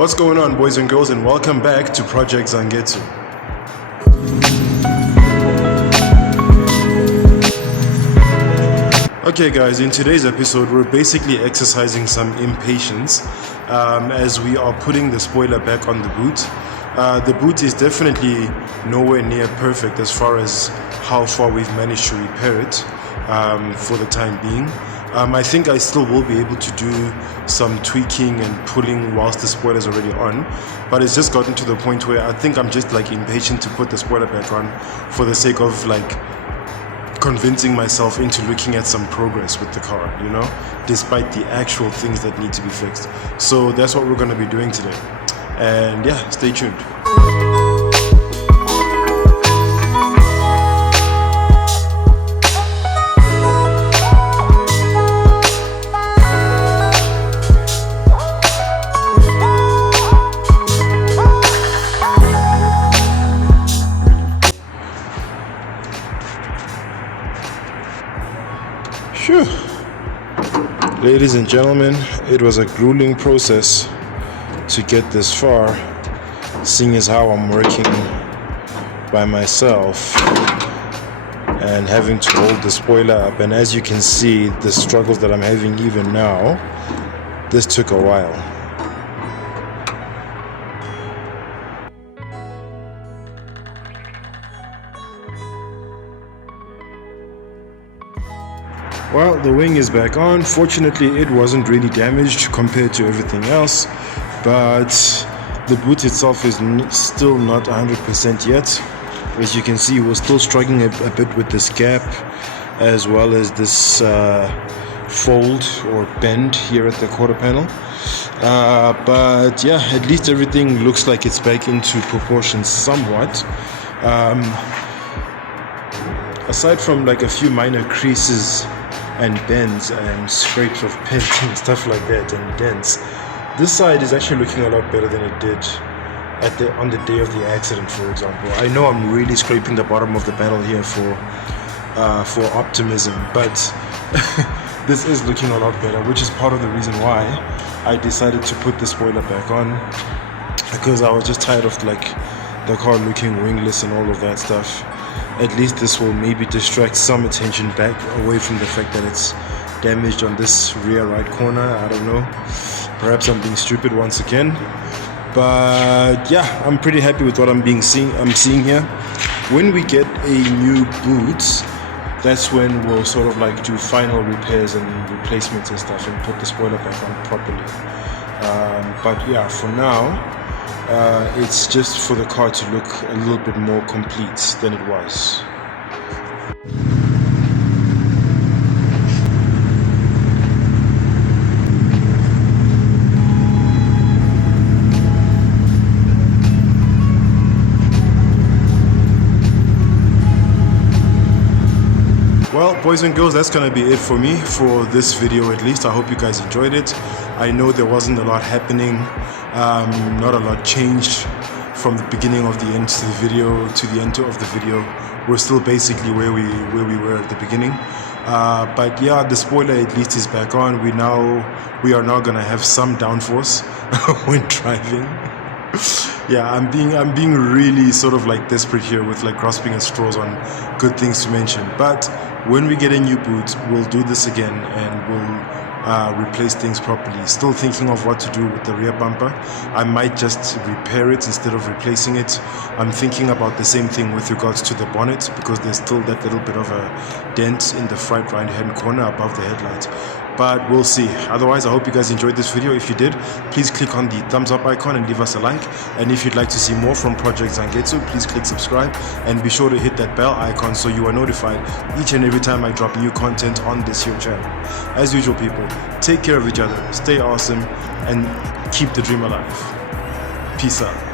What's going on, boys and girls, and welcome back to Project Zangetsu. Okay guys, in today's episode we're basically exercising some impatience as we are putting the spoiler back on the boot. The boot is definitely nowhere near perfect as far as how far we've managed to repair it for the time being. I think I still will be able to do some tweaking and pulling whilst the spoiler is already on, but it's just gotten to the point where I think I'm just like impatient to put the spoiler back on for the sake of like convincing myself into looking at some progress with the car, you know, despite the actual things that need to be fixed. So that's what we're going to be doing today, and yeah, stay tuned. Ladies and gentlemen, it was a grueling process to get this far, seeing as how I'm working by myself and having to hold the spoiler up. And as you can see, the struggles that I'm having even now, this took a while. Well, the wing is back on. Fortunately, it wasn't really damaged compared to everything else, but the boot itself is still not 100% yet. As you can see, we're still struggling a bit with this gap as well as this fold or bend here at the quarter panel. But yeah, at least everything looks like it's back into proportion somewhat. Aside from like a few minor creases and bends and scrapes of paint and stuff like that and dents, this side is actually looking a lot better than it did on the day of the accident, for example. I know I'm really scraping the bottom of the panel here for optimism, but this is looking a lot better, which is part of the reason why I decided to put the spoiler back on, because I was just tired of like the car looking wingless and all of that stuff. At least this will maybe distract some attention back away from the fact that it's damaged on this rear right corner. I don't know. Perhaps I'm being stupid once again. But yeah, I'm pretty happy with what I'm seeing here. When we get a new boot, that's when we'll sort of like do final repairs and replacements and stuff and put the spoiler back on properly. But yeah, for now, it's just for the car to look a little bit more complete than it was. Well, boys and girls, that's gonna be it for me for this video at least. I hope you guys enjoyed it. I know there wasn't a lot happening, not a lot changed from the beginning of the end to the video to the end of the video. We're still basically where we were at the beginning. But yeah, the spoiler at least is back on. We are now gonna have some downforce when driving. Yeah, I'm being really sort of like desperate here with like grasping at straws on good things to mention. But when we get a new boot, we'll do this again and we'll replace things properly. Still thinking of what to do with the rear bumper. I might just repair it instead of replacing it. I'm thinking about the same thing with regards to the bonnet, because there's still that little bit of a dent in the front right hand corner above the headlight. But we'll see. Otherwise, I hope you guys enjoyed this video. If you did, please click on the thumbs up icon and leave us a like. And if you'd like to see more from Project Zangetsu, please click subscribe and be sure to hit that bell icon so you are notified each and every time I drop new content on this here channel. As usual, people, take care of each other, stay awesome, and keep the dream alive. Peace out.